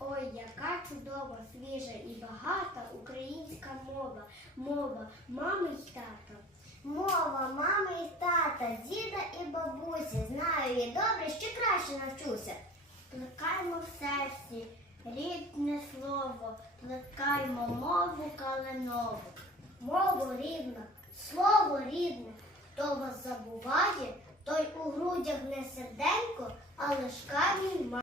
Ой, яка чудова, свіжа і багата українська мова, мова мами й тата. Мова, мами і тата, діда і бабусі. Знаю її добре, ще краще навчуся. Плекаймо в серці рідне слово, плекаймо мову калинову. Мову рідна, слово рідне. Хто вас забуває, той у грудях не серденько, а лиш камінь має.